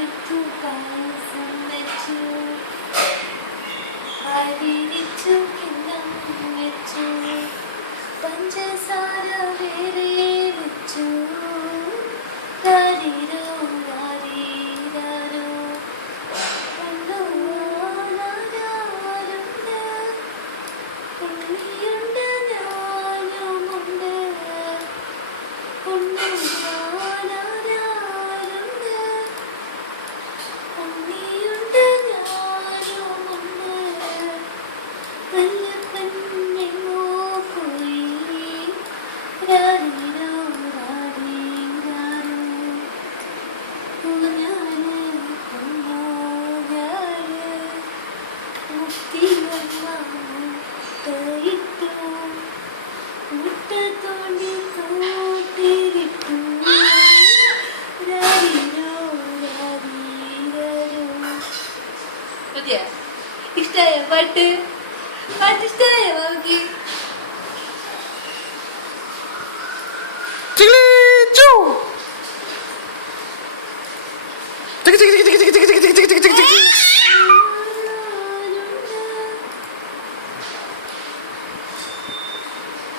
എടുത്തു പായസം വെച്ചു, അരിച്ചു കിണ്ണം വെച്ചു, പഞ്ചസാര വേറെ വെച്ചു. രാരിരോ രാരീരാരോ കൊണ്ടുപോകാനാരുണ്ട്, ഉണ്ണിയുണ്ട് ഞാനുമുണ്ട്, കൊണ്ടുപോകാനാരുണ്ട്, ഉണ്ണിയുണ്ട് ഞാനുമുണ്ട്. വല്ലപ്പൻ എങ്ങോ പോയി, രാരിരോ രാരീരാരോ ഊഞ്ഞാല് കൊണ്ടോയാല് മുത്തിയമ്മ മുട്ടയിട്ടു, മുട്ട തോണ്ടി